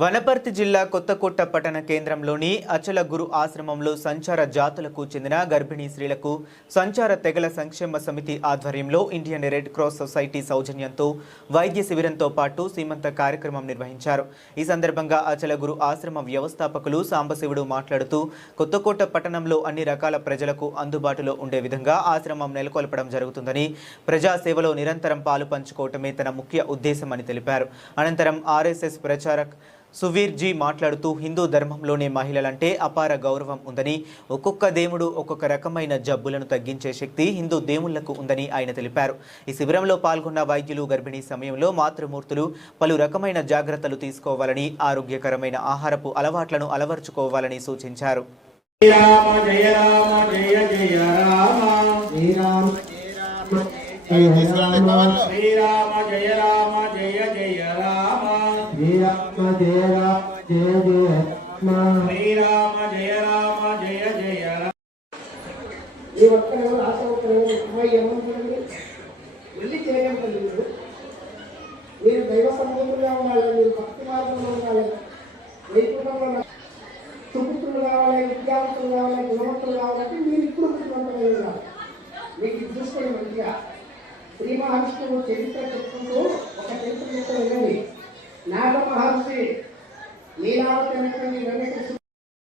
వనపర్తి జిల్లా కొత్తకోట పట్టణ కేంద్రంలోని అచల గురు ఆశ్రమంలో సంచార జాతులకు చెందిన గర్భిణీ స్త్రీలకు సంచార తెగల సంక్షేమ సమితి ఆధ్వర్యంలో ఇండియన్ రెడ్ క్రాస్ సొసైటీ సౌజన్యంతో వైద్య శిబిరంతో పాటు సీమంత కార్యక్రమం నిర్వహించారు. ఈ సందర్భంగా అచల గురు ఆశ్రమ వ్యవస్థాపకులు సాంబశివుడు మాట్లాడుతూ కొత్తకోట పట్టణంలో అన్ని రకాల ప్రజలకు అందుబాటులో ఉండే విధంగా ఆశ్రమం నెలకొల్పడం జరుగుతుందని, ప్రజాసేవలో నిరంతరం పాలు పంచుకోవటమే తన ముఖ్య ఉద్దేశమని తెలిపారు. అనంతరం ఆర్ఎస్ఎస్ ప్రచారక్ సువీర్ జీ మాట్లాడుతూ హిందూ ధర్మంలోనే మహిళలంటే అపార గౌరవం ఉందని, ఒక్కొక్క దేవుడు ఒక్కొక్క రకమైన జబ్బులను తగ్గించే శక్తి హిందూ దేవుళ్లకు ఉందని ఆయన తెలిపారు. ఈ శిబిరంలో పాల్గొన్న వైద్యులు గర్భిణీ సమయంలో మాతృమూర్తులు పలు రకమైన జాగ్రత్తలు తీసుకోవాలని, ఆరోగ్యకరమైన ఆహారపు అలవాట్లను అలవర్చుకోవాలని సూచించారు. శ్రీరామ జయ జయ జయ శ్రీరామ జయ రామ జయ జయ. ఈ ఒక్కరు అమ్మాయి ఏమనుకోండి, వెళ్ళి చేయగలరు. మీరు దైవ సంబంధులుగా ఉండాలి, మీరు భక్తి మార్గంలో ఉండాలి, వైకుంఠంలో సుపుత్రులు కావాలి, విద్యావంతులు కావాలి, గుణవంతులు కావాలంటే మీరు ఇప్పుడు ఉండాలి. మీకు ఇది చూసుకోండి. మంచిగా శ్రీ మహావిష్ణువు చరిత్ర చెప్పుకుంటూ ఒక చరిత్ర చెప్తూ వెళ్ళండి. నాగ మహర్షి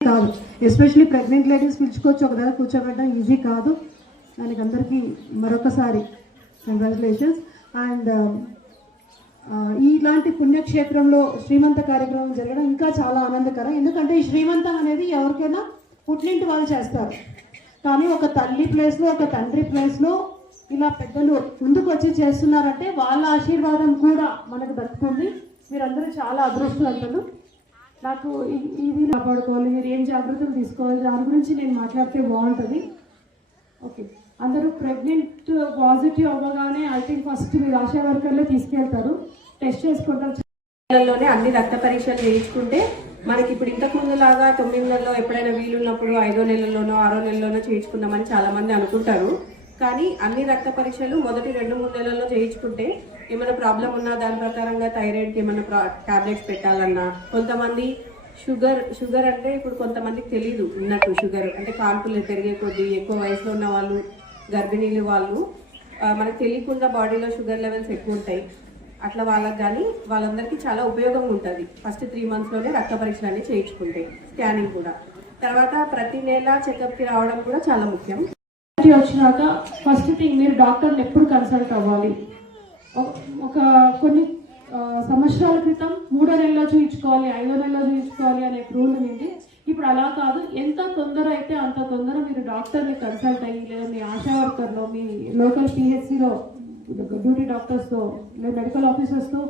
కాదు, ఎస్పెషలీ ప్రెగ్నెంట్ లేడీస్ పిలుచుకోవచ్చు, ఒక దగ్గర కూర్చోబెట్టడం ఈజీ కాదు. దానికి అందరికీ మరొకసారి కంగ్రాచులేషన్స్. అండ్ ఇలాంటి పుణ్యక్షేత్రంలో శ్రీమంత కార్యక్రమం జరగడం ఇంకా చాలా ఆనందకరం. ఎందుకంటే ఈ శ్రీమంతం అనేది ఎవరికైనా పుట్టింటి వాళ్ళు చేస్తారు, కానీ ఒక తల్లి ప్లేస్లో, ఒక తండ్రి ప్లేస్లో ఇలా పెద్దలు ముందుకు వచ్చి చేస్తున్నారంటే వాళ్ళ ఆశీర్వాదం కూడా మనకు దక్కుతుంది. మీరందరూ చాలా అదృష్టవంతులు. నాకు ఇది కాపాడుకోవాలి, మీరు ఏం జాగ్రత్తలు తీసుకోవాలి, దాని గురించి నేను మాట్లాడితే బాగుంటుంది. ఓకే, అందరూ ప్రెగ్నెంట్ పాజిటివ్ అవ్వగానే ఐ థింక్ ఫస్ట్ మీరు ఆశా వర్కర్లే తీసుకెళ్తారు, టెస్ట్ చేసుకుంటారు. నెలల్లోనే అన్ని రక్త పరీక్షలు చేయించుకుంటే మనకి ఇప్పుడు ఇంతకు ముందు లాగా 9 నెలల్లో ఎప్పుడైనా వీలున్నప్పుడు 5వ నెలలోనో 6వ నెలలోనో చేయించుకుందామని చాలా మంది అనుకుంటారు. కానీ అన్ని రక్త పరీక్షలు మొదటి 2-3 నెలల్లో చేయించుకుంటే ఏమైనా ప్రాబ్లం ఉన్నా దాని ప్రకారంగా థైరాయిడ్కి ఏమైనా టాబ్లెట్స్ పెట్టాలన్నా, కొంతమంది షుగర్ అంటే ఇప్పుడు కొంతమందికి తెలియదు ఉన్నట్టు, షుగర్ అంటే కాన్పులు పెరిగే కొద్దీ ఎక్కువ వయసులో ఉన్న వాళ్ళు, గర్భిణీలు వాళ్ళు మనకు తెలియకుండా బాడీలో షుగర్ లెవెల్స్ ఎక్కువ ఉంటాయి. అట్లా వాళ్ళకి కానీ వాళ్ళందరికీ చాలా ఉపయోగంగా ఉంటుంది. ఫస్ట్ 3 మంత్స్లోనే రక్త పరీక్షలు అన్నీ చేయించుకుంటే, స్కానింగ్ కూడా. తర్వాత ప్రతి నెల చెకప్కి రావడం కూడా చాలా ముఖ్యం. వచ్చినాక ఫస్ట్ థింగ్ మీరు డాక్టర్ని ఎప్పుడు కన్సల్ట్ అవ్వాలి. ఒక కొన్ని సంవత్సరాల క్రితం 3వ నెలలో చూయించుకోవాలి, 5వ నెలలో చూయించుకోవాలి అనే రూల్ ఉంది. ఇప్పుడు అలా కాదు, ఎంత తొందర అయితే అంత తొందర మీరు డాక్టర్ని కన్సల్ట్ అయ్యి, లేదా మీ ఆశా వర్కర్లో, మీ లోకల్ పిహెచ్సిలో డ్యూటీ డాక్టర్స్తో లేదా మెడికల్ ఆఫీసర్స్తో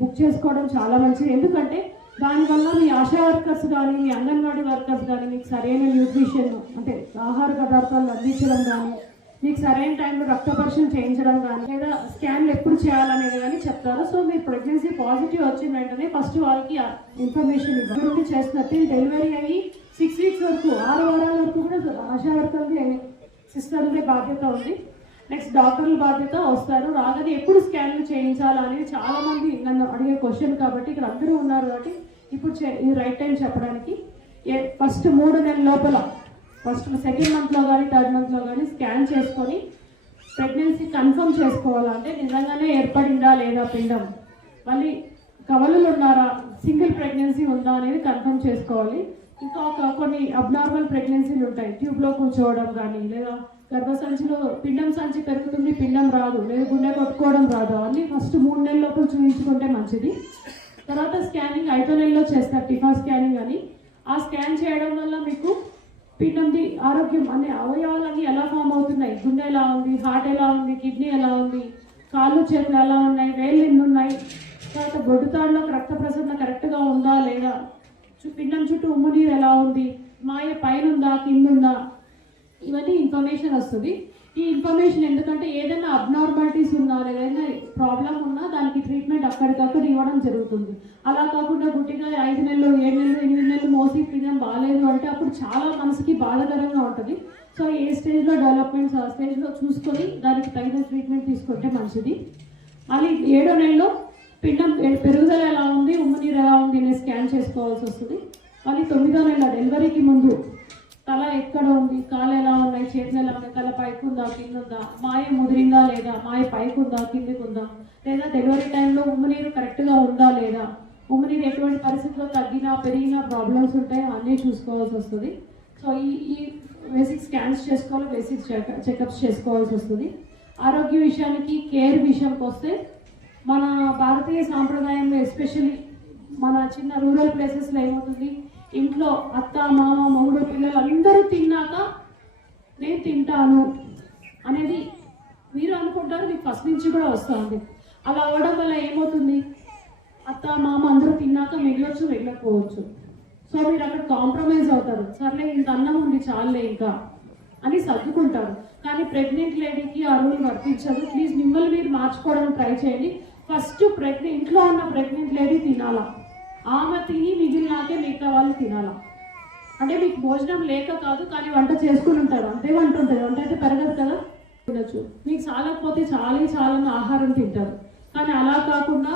బుక్ చేసుకోవడం చాలా మంచిది. ఎందుకంటే దానివల్ల మీ ఆశా వర్కర్స్ కానీ, మీ అంగన్వాడీ వర్కర్స్ కానీ మీకు సరైన న్యూట్రిషన్ అంటే ఆహార పదార్థాలు అందించడం కానీ, మీకు సరైన టైంలో రక్త పరీక్షలు చేయించడం కానీ, లేదా స్కాన్లు ఎప్పుడు చేయాలనేది కానీ చెప్తారు. సో మీరు ప్రెగ్నెన్సీ పాజిటివ్ వచ్చిన వెంటనే ఫస్ట్ వాళ్ళకి ఇన్ఫర్మేషన్ ఇవ్వడం చేస్తున్నట్టు డెలివరీ అయ్యి 6 వీక్స్ వరకు, 6 వారాల వరకు కూడా ఆశా వర్కర్లకి సిస్టర్లే బాధ్యత ఉంది. నెక్స్ట్ డాక్టర్ల బాధ్యత వస్తారు. రాగానే ఎప్పుడు స్కాన్లు చేయించాలా అనేది చాలా మంది నన్ను అడిగే క్వశ్చన్. కాబట్టి ఇక్కడ అందరూ ఉన్నారు కాబట్టి ఇప్పుడు ఇది రైట్ టైం చెప్పడానికి. ఫస్ట్ 3 నెలల లోపల, ఫస్ట్ 2nd మంత్లో కానీ 3rd మంత్లో కానీ స్కాన్ చేసుకొని ప్రెగ్నెన్సీ కన్ఫర్మ్ చేసుకోవాలంటే నిజంగానే ఏర్పడిందా లేదా పిండం, మళ్ళీ కవలులు ఉన్నారా, సింగిల్ ప్రెగ్నెన్సీ ఉందా అనేది కన్ఫర్మ్ చేసుకోవాలి. ఇంకా కొన్ని అబ్నార్మల్ ప్రెగ్నెన్సీలు ఉంటాయి, ట్యూబ్లో కూర్చోవడం కానీ, లేదా గర్భసంచిలో పిండం సంచి పెరుగుతుంది, పిండం రాదు, లేదా గుండె కొట్టుకోవడం రాదు, అన్నీ ఫస్ట్ 3 నెలల లోపల చూపించుకుంటే మంచిది. తర్వాత స్కానింగ్ 5వ నెలలో చేస్తారు, టిఫా స్కానింగ్ అని. ఆ స్కాన్ చేయడం వల్ల మీకు పిండంది ఆరోగ్యం అనే అవయవాలన్నీ ఎలా ఫామ్ అవుతున్నాయి, గుండె ఎలా ఉంది, హార్ట్ ఎలా ఉంది, కిడ్నీ ఎలా ఉంది, కాళ్ళు చేతులు ఎలా ఉన్నాయి, వేళ్ళు ఎన్ని ఉన్నాయి, తర్వాత బొడ్డుతాడులోకి రక్త ప్రసరణ కరెక్ట్గా ఉందా లేదా, పిండం చుట్టూ ఉమ్ము నీరు ఎలా ఉంది, మాయ పైన ఉందా కింద ఉందా, ఇవన్నీ ఇన్ఫర్మేషన్ వస్తుంది. ఈ ఇన్ఫర్మేషన్ ఎందుకంటే ఏదైనా అబ్నార్మాలిటీస్ ఉన్నా, ఏదైనా ప్రాబ్లం ఉన్నా దానికి ట్రీట్మెంట్ అక్కడికక్కడ ఇవ్వడం జరుగుతుంది. అలా కాకుండా గుడ్డిగా 5 నెలలు, 7 నెలలు, 8 నెలలు మోసి పిండం బాగాలేదు అంటే అప్పుడు చాలా మనసుకి బాధాకరంగా ఉంటుంది. సో ఏ స్టేజ్లో డెవలప్మెంట్స్ ఆ స్టేజ్లో చూసుకొని దానికి తగిన ట్రీట్మెంట్ తీసుకుంటే మంచిది. మళ్ళీ 7వ నెలలో పిండం పెరుగుదల ఎలా ఉంది, ఉమ్మనీరు ఎలా ఉంది అనేది స్కాన్ చేసుకోవాల్సి వస్తుంది. మళ్ళీ 9వ నెల డెలివరీకి ముందు తల ఎక్కడ ఉంది, కాళ్ళు ఎలా ఉన్నాయి, చేతులు ఎలా ఉన్నాయి, తల పైకి ఉందా కింద ఉందా, మాయ ముదిరిందా లేదా, మాయ పైకి ఉందా కిందికి ఉందా, లేదా డెలివరీ టైంలో ఉమ్మనీరు కరెక్ట్గా ఉందా లేదా, ఉమ్మనీరు ఎటువంటి పరిస్థితుల్లో తగ్గినా పెరిగినా ప్రాబ్లమ్స్ ఉంటాయి, అన్నీ చూసుకోవాల్సి వస్తుంది. సో ఈ బేసిక్ స్కాన్స్ చేసుకోవాలి, బేసిక్ చెకప్స్ చేసుకోవాల్సి వస్తుంది. ఆరోగ్య విషయానికి కేర్ విషయానికి వస్తే మన భారతీయ సాంప్రదాయంలో ఎస్పెషల్లీ మన చిన్న రూరల్ ప్లేసెస్లో ఏమవుతుంది, ఇంట్లో అత్త మామ మొగుడు పిల్లలు అందరూ తిన్నాక నేను తింటాను అనేది మీరు అనుకుంటారు, మీకు ఫస్ట్ నుంచి కూడా వస్తుంది. అలా అవ్వడం వల్ల ఏమవుతుంది, అత్త మామ అందరూ తిన్నాక మిగలొచ్చు మిగలకపోవచ్చు. సో మీరు అక్కడ కాంప్రమైజ్ అవుతారు, సర్లే ఇంత అన్నం ఉంది చాలే ఇంకా అని సర్దుకుంటారు. కానీ ప్రెగ్నెంట్ లేడీకి ఆ రూల్ వర్తించదు. ప్లీజ్ మిమ్మల్ని మీరు మార్చుకోవడానికి ట్రై చేయండి. ఫస్ట్ ఇంట్లో ఉన్న ప్రెగ్నెంట్ లేడీ తినాలా, ఆమె తిని మిగిలినాకే మిగతా వాళ్ళు తినాలా. అంటే మీకు భోజనం లేక కాదు, కానీ వంట చేసుకుని ఉంటారు, అంతే వంట ఉంటుంది, వంట అయితే పెరగదు కదా, తినచ్చు. మీకు చాలకపోతే చాలా ఆహారం తింటారు. కానీ అలా కాకుండా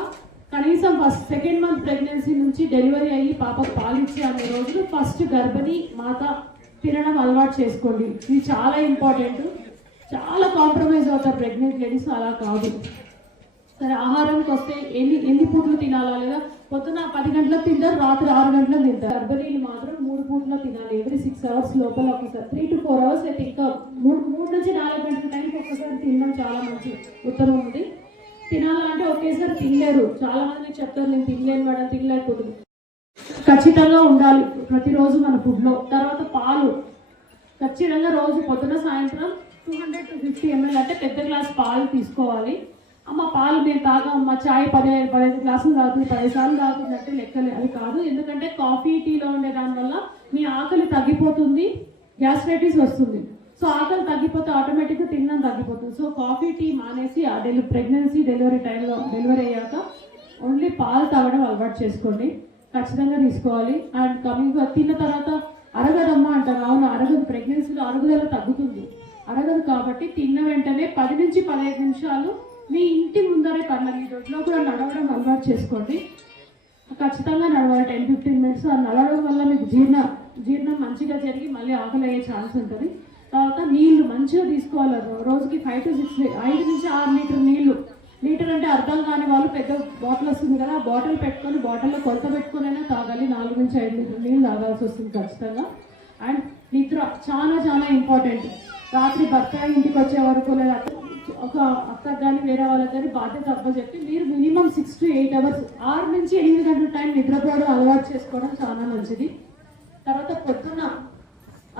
కనీసం సెకండ్ మంత్ ప్రెగ్నెన్సీ నుంచి డెలివరీ అయ్యి పాపకు పాలిచ్చే అనే రోజులు ఫస్ట్ గర్భిణీ మాత తినడం అలవాటు చేసుకోండి. ఇది చాలా ఇంపార్టెంట్. చాలా కాంప్రమైజ్ అవుతారు ప్రెగ్నెంట్ లేడీస్, అలా కాదు. సరే ఆహారానికి వస్తే ఎన్ని పూటలు తినాలా, లేదా పొద్దున 10 గంటలకు తింటారు, రాత్రి 6 గంటలకు తింటారు. గర్భిణీలు మాత్రం 3 పూటలు తినాలి. ఎవ్రీ 6 hours లోపల ఒకసారి, 3 to 4 hours అయితే ఇంకా 3 నుంచి 4 గంటల టైంకి ఒక్కసారి తినడం చాలా మంచి ఉత్తమం ఉంది. తినాలంటే ఒకేసారి తినలేరు. చాలా మంది చెప్తారు నేను తినలేను మేడం, తినలేకపోతుంది. ఖచ్చితంగా ఉండాలి ప్రతిరోజు మన ఫుడ్లో. తర్వాత పాలు ఖచ్చితంగా రోజు పొద్దున సాయంత్రం 200 to 50 ml అంటే పెద్ద గ్లాస్ పాలు తీసుకోవాలి. అమ్మ పాలు నేను తాగమ్మా, చాయ్ 15 గ్లాసులు తాగుతుంది, 10 సార్లు తాగుతుంది అంటే లెక్కలే, అది కాదు. ఎందుకంటే కాఫీ టీలో ఉండే దానివల్ల మీ ఆకలి తగ్గిపోతుంది, గ్యాస్ట్రైటిస్ వస్తుంది. సో ఆకలి తగ్గిపోతే ఆటోమేటిక్గా తినడం తగ్గిపోతుంది. సో కాఫీ టీ మానేసి ప్రెగ్నెన్సీ డెలివరీ టైంలో డెలివరీ అయ్యాక ఓన్లీ పాలు తాగడం అలవాటు చేసుకోండి, ఖచ్చితంగా తీసుకోవాలి. అండ్ కమింగ్ తిన్న తర్వాత అరగదమ్మా అంటారు, అవును అరగదు, ప్రెగ్నెన్సీలో అరుగుదల తగ్గుతుంది, అరగదు. కాబట్టి తిన్న వెంటనే 10 నుంచి 15 నిమిషాలు మీ ఇంటి ముందరే పర్లేదు, ఈ రోజులో కూడా నడవడం అలవాటు చేసుకోండి. ఖచ్చితంగా నడవాలి 10-15 minutes. ఆ నడవడం వల్ల మీకు జీర్ణం మంచిగా జరిగి మళ్ళీ ఆకలి అయ్యే ఛాన్స్ ఉంటుంది. తర్వాత నీళ్లు మంచిగా తీసుకోవాలి. రోజుకి 5 నుంచి 6 లీటర్ నీళ్లు. లీటర్ అంటే అర్థం కాని వాళ్ళు పెద్ద బాటిల్ వస్తుంది కదా, ఆ బాటిల్ పెట్టుకొని బాటిల్లో కొలత పెట్టుకునైనా తాగాలి. 4 నుంచి 5 లీటర్ నీళ్ళు తాగాల్సి వస్తుంది ఖచ్చితంగా. అండ్ నిద్ర చాలా ఇంపార్టెంట్. రాత్రి భర్త ఇంటికి వచ్చే వరకు లేదా ఒక అక్కకు కానీ వేరే వాళ్ళకి కానీ బాధ్యత అప్పచెప్పి మీరు మినిమం 6 to 8 hours 6 నుంచి 8 గంటల టైం నిద్రపోవడం అలవాటు చేసుకోవడం చాలా మంచిది. తర్వాత పొద్దున్న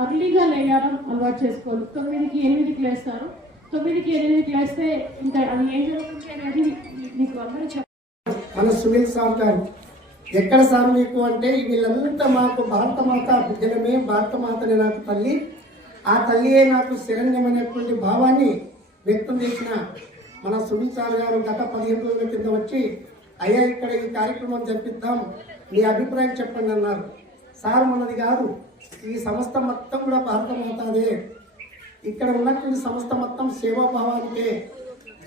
అర్లీగా లేయడం అలవాటు చేసుకోవాలి. 9కి 8కి లేస్తారు. 9కి 8కి లేస్తే ఇంకా అది ఏం జరుగుతుంది అనేది మీకు అందరూ చెప్పాలి. మన సునీల్ సార్ గారు ఎక్కడ సార్ మీకు అంటే, వీళ్ళంతా మాకు భారత మాత బిడ్డలమే, భారత మాతనే నాకు తల్లి, ఆ తల్లియే నాకు శరణ్యం అనేటువంటి భావాన్ని వ్యక్తం చేసిన మన సునీల్ సార్ గారు గత 15 రోజుల కింద వచ్చి, అయ్యా ఇక్కడ ఈ కార్యక్రమం జరిపిద్దాం, మీ అభిప్రాయం చెప్పండి అన్నారు. సార్ మనది కాదు, ఈ సంస్థ మొత్తం కూడా భారత మాతదే, ఇక్కడ ఉన్నటువంటి సంస్థ మొత్తం సేవాభావానికే,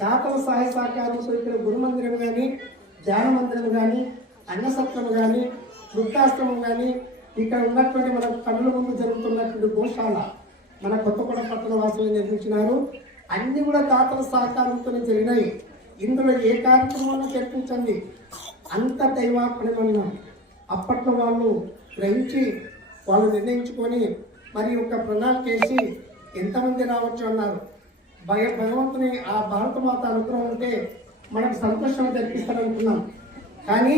దాతల సహాయ సహకారంతో ఇక్కడ గురుమందిరం కానీ, ధ్యాన మందిరం కానీ, అన్నసత్రం కానీ, వృద్ధాశ్రమం కానీ, ఇక్కడ ఉన్నటువంటి మన కన్నుల ముందు జరుగుతున్నటువంటి గోశాల మన కొత్తగూడ పట్టణ వాసులు నిర్మించినారు. అన్ని కూడా దాతల సహకారంతోనే జరిగినాయి. ఇందులో ఏ కార్యక్రమాన్ని చర్చించండి, అంత దైవాత్మనం అప్పట్లో వాళ్ళు గ్రహించి వాళ్ళు నిర్ణయించుకొని మరి ఒక ప్రణాళిక వేసి ఎంతమంది రావచ్చు అన్నారు. భగవంతుని ఆ భారత మాత అనుగ్రహం ఉంటే మనకు సంతోషం జరిపిస్తారనుకున్నాం. కానీ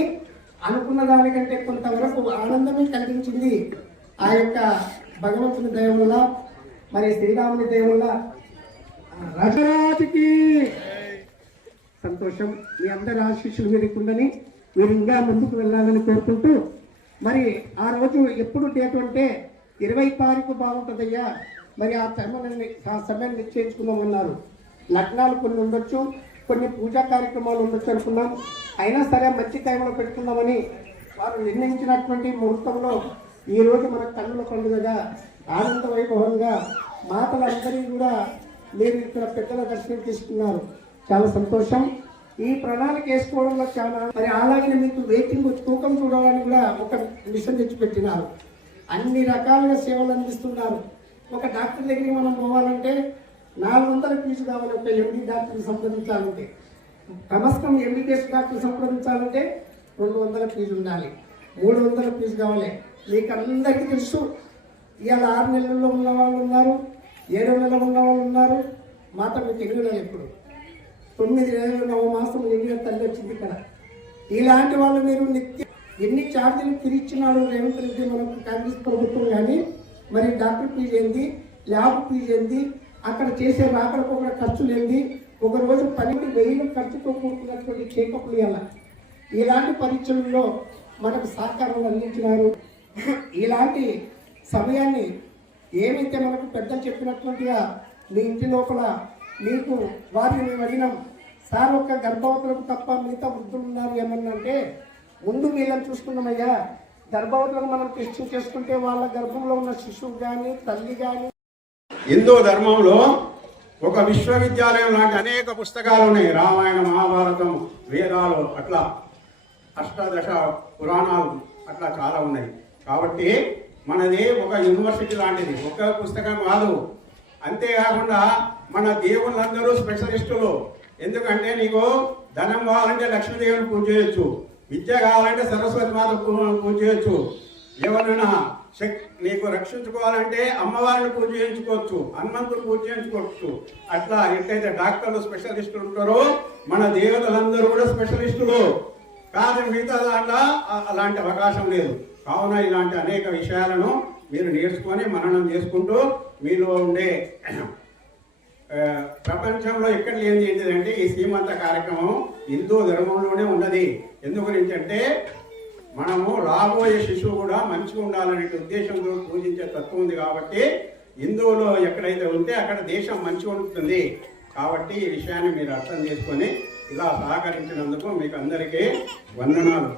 అనుకున్న దానికంటే కొంతవరకు ఆనందమే కలిగించింది ఆ యొక్క భగవంతుని దయ వల్ల, మరి శ్రీరాముని దయ వల్ల. రాజరాజుకి సంతోషం. మీ అందరి ఆశీస్సులు మీదకి ఉందని, మీరు ఇంకా ముందుకు వెళ్ళాలని కోరుకుంటూ, మరి ఆ రోజు ఎప్పుడు డేట్ అంటే 20 తారీఖు బాగుంటుందయ్యా, మరి ఆ సమయాన్ని నిశ్చయించుకుందామన్నారు. లగ్నాలు కొన్ని ఉండొచ్చు, కొన్ని పూజా కార్యక్రమాలు ఉండొచ్చు అనుకున్నాం. అయినా సరే మంచి టైంలో పెట్టుకుందామని వారు నిర్ణయించినటువంటి ముహూర్తంలో ఈరోజు మన కన్నుల పండుగగా ఆనంద వైభవంగా మాతలందరినీ కూడా మీరు ఇక్కడ పెద్దల దర్శనం తీసుకున్నారు. చాలా సంతోషం. ఈ ప్రణాళిక వేసుకోవడంలో చాలా మరి అలాగే మీకు వెయిటింగ్ తూకం చూడాలని కూడా ఒక మిషన్ తెచ్చిపెట్టినారు. అన్ని రకాలుగా సేవలు అందిస్తున్నారు. ఒక డాక్టర్ దగ్గరికి మనం పోవాలంటే 400 ఫీజు కావాలి. ఒక ఎండి డాక్టర్ని సంప్రదించాలంటే, కమస్కం ఎంబీబీఎస్ డాక్టర్ సంప్రదించాలంటే 200 ఫీజు ఉండాలి, 300 ఫీజు కావాలి. మీకు అందరికీ తెలుసు. ఇవాళ 6 నెలల్లో ఉన్న వాళ్ళు ఉన్నారు, 7 నెలలు ఉన్న వాళ్ళు ఉన్నారు. మాట మీకు ఎగిరిన ఎప్పుడు 9 నెలలు 9 మాసం ఎగిరిన తల్లి వచ్చింది ఇక్కడ. ఇలాంటి వాళ్ళు మీరు నిత్యం ఎన్ని ఛార్జీలు తిరిగిచ్చినాడు రేవంత్ రెడ్డి మనకు కాంగ్రెస్ ప్రభుత్వం. కానీ మరి డాక్టర్ ఫీజు ఏంది, ల్యాబ్ ఫీజు ఏంది, అక్కడ చేసే రాకడకు ఒక ఖర్చులు ఏంది, ఒక రోజు 12,000 ఖర్చుతో కూడుకున్నటువంటి చెకప్లు ఇవ్వాలి. ఇలాంటి పరీక్షలలో మనకు సహకారం అందించినారు. ఇలాంటి సమయాన్ని ఏమైతే మనకు పెద్దలు చెప్పినటువంటిగా మీ ఇంటి లోపల మీకు వారిని మేము అడిగినాం, సార్ ఒక్క గర్భవతులకు తప్ప మిగతా వృద్ధులు ఉన్నారు ఏమన్నా అంటే, ముందు వీళ్ళని చూసుకున్నామయ్యా, గర్భవతులకు మనం టెస్టింగ్ చేసుకుంటే వాళ్ళ గర్భంలో ఉన్న శిశువు కానీ తల్లి కానీ. హిందూ ధర్మంలో ఒక విశ్వవిద్యాలయం లాంటి అనేక పుస్తకాలు ఉన్నాయి. రామాయణ, మహాభారతం, వేదాలు, అట్లా అష్టాదశ పురాణాలు అట్లా చాలా ఉన్నాయి. కాబట్టి మనది ఒక యూనివర్సిటీ లాంటిది, ఒక పుస్తకం కాదు. అంతేకాకుండా మన దేవుళ్ళందరూ స్పెషలిస్టులు. ఎందుకంటే నీకు ధనం కావాలంటే లక్ష్మీదేవిని పూజ చేయొచ్చు, విద్య కావాలంటే సరస్వతి మాత పూజ చేయొచ్చు, ఎవరైనా నీకు రక్షించుకోవాలంటే అమ్మవారిని పూజ చేయించుకోవచ్చు, హనుమంతుడు పూజ చేయించుకోవచ్చు. అట్లా ఎట్లయితే డాక్టర్లు స్పెషలిస్టులు ఉంటారో మన దేవతలందరూ కూడా స్పెషలిస్టులు. కానీ మిగతా దాంట్లో అలాంటి అవకాశం లేదు. కావున ఇలాంటి అనేక విషయాలను మీరు నేర్చుకొని మననం చేసుకుంటూ మీలో ఉండే ప్రపంచంలో ఎక్కడ లేనిది ఏంటిదంటే ఈ సీమంత కార్యక్రమం హిందూ ధర్మంలోనే ఉన్నది. ఎందు గురించి అంటే మనము రాబోయే శిశువు కూడా మంచిగా ఉండాలనే ఉద్దేశంతో పూజించే తత్వం ఉంది. కాబట్టి హిందువులో ఎక్కడైతే ఉంటే అక్కడ దేశం మంచిగా ఉంటుంది. కాబట్టి ఈ విషయాన్ని మీరు అర్థం చేసుకొని ఇలా సహకరించినందుకు మీకు అందరికీ వందనాలు.